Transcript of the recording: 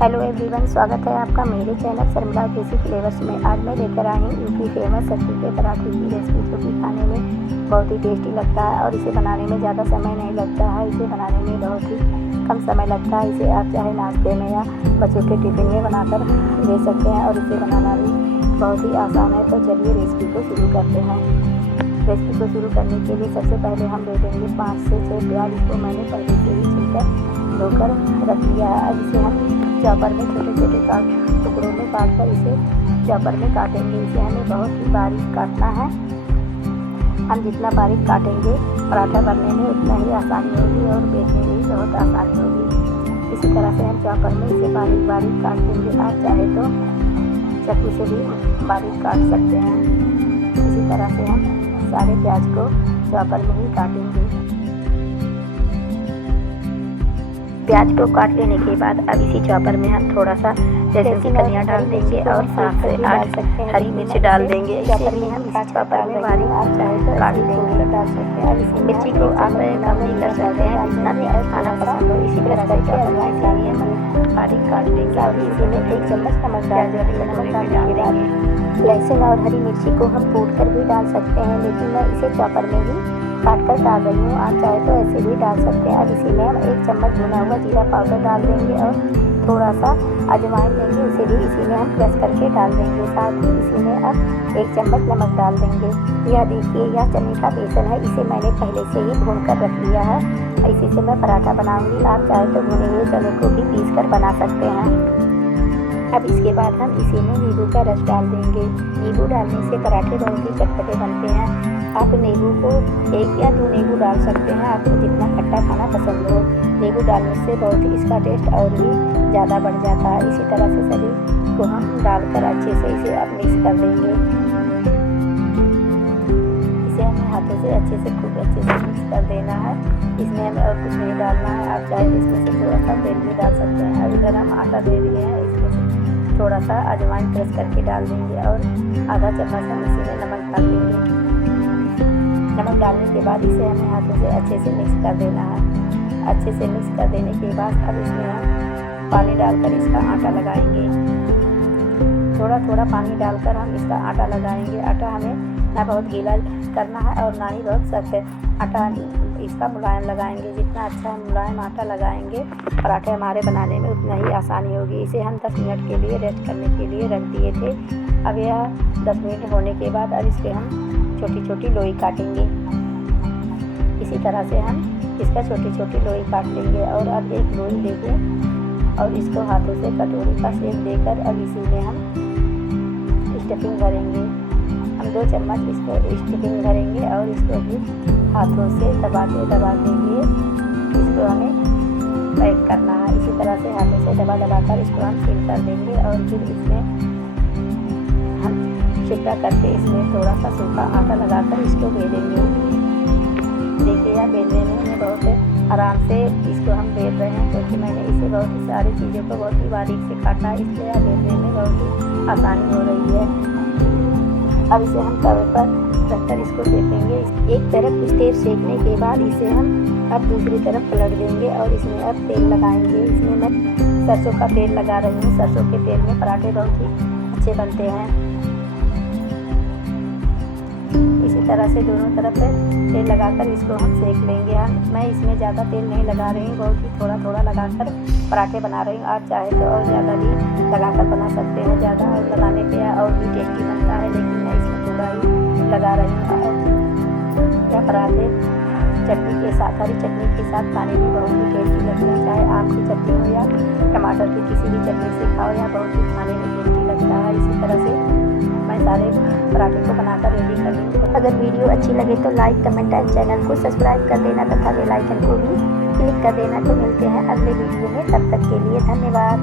Hello everyone, स्वागत है आपका मेरे चैनल शर्मिला देसी फ्लेवर्स में। आज मैं लेकर आई हूँ यूपी फेमस सत्तू के पराठे की रेसिपी, जो कि खाने में बहुत ही टेस्टी लगता है और इसे बनाने में ज़्यादा समय नहीं लगता है। इसे बनाने में बहुत ही कम समय लगता है। इसे आप चाहे नाश्ते में या बच्चों के टिफिन में बनाकर दे सकते हैं और इसे बनाना भी बहुत ही आसान है। तो चलिए रेसिपी को शुरू करते हैं। रेसिपी को शुरू करने के लिए सबसे पहले हम ले लेंगे 5 से 6 प्याज। इसको मैंने पहले से ही छिलकर धोकर रख लिया है। अब इसे हम चॉपर में छोटे छोटे टुकड़ों में काट कर इसे चॉपर में काटेंगे। इसे हमें बहुत ही बारीक काटना है। हम जितना बारीक काटेंगे पराठा बनने में उतना ही आसानी होगी और बेचने में भी बहुत आसानी होगी। इसी तरह से हम चॉपर में इसे बारीक बारीक काट देंगे। आप चाहे तो चाकू से भी बारीक काट सकते हैं। इसी तरह से हम सारे प्याज को चॉपर में ही काटेंगे। प्याज को काट लेने के बाद अब इसी चॉपर में हम थोड़ा सा लहसुन की कलियाँ डाल देंगे और 7 से 8 हरी मिर्च डाल देंगे। इसे भी हम इसी चॉपर में बारीक काट देंगे। मिर्ची को आप कम भी कर सकते हैं, जितना भी खाना पसंद हो। इसी तरह से चॉपर में इसे हम बारीक काट देंगे और इसी में 1 चम्मच नमक डाल देंगे। लहसुन और हरी मिर्ची को हम कूट कर भी डाल सकते हैं, लेकिन मैं इसे चॉपर में ही काट कर डाल रही हूँ। आप चाहे तो ऐसे भी डाल सकते हैं। अब इसी में हम 1 चम्मच भुना हुआ जीरा पाउडर डाल देंगे और थोड़ा सा अजवाइन लेंगे, इसे भी इसी में हम क्रश करके डाल देंगे। साथ ही इसी में अब 1 चम्मच नमक डाल देंगे। यह देखिए, यह चने का बेसन है। इसे मैंने पहले से ही भून कर रख लिया है। इसी से मैं पराठा बनाऊंगी। आप चाहे तो भुने हुए चने को भी पीस कर बना सकते हैं। अब इसके बाद हम इसी में नींबू का रस डाल देंगे। नींबू डालने से पराठे बहुत ही चटपटे बनते हैं। आप नींबू को 1 या 2 नींबू डाल सकते हैं, आपको जितना खट्टा खाना पसंद हो। नींबू डालने से बहुत ही इसका टेस्ट और भी ज़्यादा बढ़ जाता है। इसी तरह से सभी को हम डालकर अच्छे से इसे अब मिक्स कर देंगे। इसे हमें हाथों से अच्छे से खूब अच्छे से मिक्स कर देना है। इसमें हमें और कुछ नहीं डालना है। आप चाहे तो इसमें से थोड़ा सा तेल भी डाल सकते हैं। अब इधर हम आटा ले लिए हैं, इसमें से थोड़ा सा अजवाइन क्रश करके डाल देंगे और आधा चम्मच हम इसी में नमक डाल देंगे। नमक डालने के बाद इसे हमें हाथों से अच्छे से मिक्स कर देना है। अच्छे से मिक्स कर देने के बाद अब इसमें हम पानी डालकर इसका आटा लगाएंगे। थोड़ा थोड़ा पानी डालकर हम इसका आटा लगाएंगे। आटा हमें ना बहुत गीला करना है और ना ही बहुत सख्त। आटा इसका मुलायम लगाएंगे। जितना अच्छा मुलायम आटा लगाएंगे पराठे हमारे बनाने में उतना ही आसानी होगी। इसे हम 10 मिनट के लिए रेस्ट करने के लिए रख दिए थे। अब यह 10 मिनट होने के बाद अब इसके हम छोटी छोटी लोई काटेंगे। इसी तरह से हम इसका छोटी छोटी लोई काट लेंगे और अब एक लोई लेंगे और इसको हाथों से कटोरी का शेप देकर अब इसी में हम स्टफिंग भरेंगे। हम 2 चम्मच इसको स्टफिंग भरेंगे और इसको भी हाथों से दबाते हुए इसको हमें पैक करना है। इसी तरह से हाथों से दबाकर इसको हम सील कर देंगे और फिर इसमें हम छिपका करके इसमें थोड़ा सा सूखा आटा लगाकर इसको बेलेंगे। देखिए, यह बेलने में हमें बहुत आराम से इसको हम बेल रहे हैं, क्योंकि मैंने इसे बहुत ही सारी चीज़ों को बहुत ही बारीक से काटा, इसलिए यह बेलने में बहुत ही आसानी हो रही है। अब इसे हम तवे पर रखकर इसको सेकेंगे। एक तरफ कुछ देर सेकने के बाद इसे हम अब दूसरी तरफ पलट देंगे और इसमें अब तेल लगाएंगे। इसमें मैं सरसों का तेल लगा रही हूँ। सरसों के तेल में पराठे बहुत ही अच्छे बनते हैं। इसी तरह से दोनों तरफ तेल लगाकर इसको हम सेक लेंगे। मैं इसमें ज़्यादा तेल नहीं लगा रही हूँ, बहुत ही थोड़ा थोड़ा लगाकर पराठे बना रही हूँ। आप चाहे तो और ज़्यादा भी लगाकर बना सकते हैं। ज़्यादा और लगाने पे और भी टेस्टी बनता है, लेकिन मैं इसमें थोड़ा ही लगा रही हूँ। यह पराठे चटनी के साथ, हरी चटनी के साथ खाने में बहुत ही टेस्टी लगते हैं। चाहे आम की चटनी हो या टमाटर की किसी भी चटनी से खाओ, या बहुत ही खाने में टेस्टी लगता है। इसी तरह से मैं सारे पराठे को बनाकर रेडी कर लूँगी। अगर वीडियो अच्छी लगे तो लाइक, कमेंट एंड चैनल को सब्सक्राइब कर देना तथा बेल आइकन को भी क्लिक कर देना। तो मिलते हैं अगले वीडियो में, तब तक के लिए धन्यवाद।